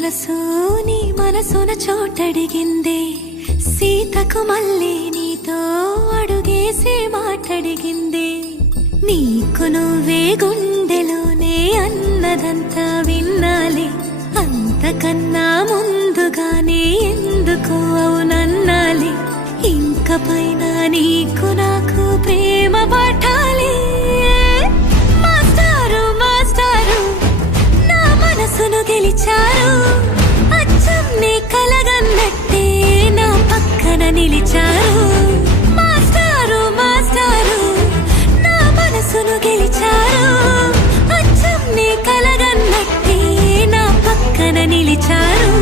మనసు నీ మనసున చోటడిగిందే సీతకు మళ్ళీ నీతో అడుగేసి మాటడిగిందే నీకు నువ్వే గుండెలోనే అన్నదంతా విన్నాలే అంతకన్నా ముందుగానే ఎందుకు అవునన్నాలే ఇంక పైన నీకు నాకు ప్రేమ పట్టాలి మాస్టారు మాస్టారు నా మనసును గెలిచారు అచ్చం నీ కలగన్నట్టే నా పక్కన నిలిచారు మాస్టారు మాస్టారు నా మనసును గెలిచారు అచ్చం నీ కలగన్నట్టే నా పక్కన నిలిచారు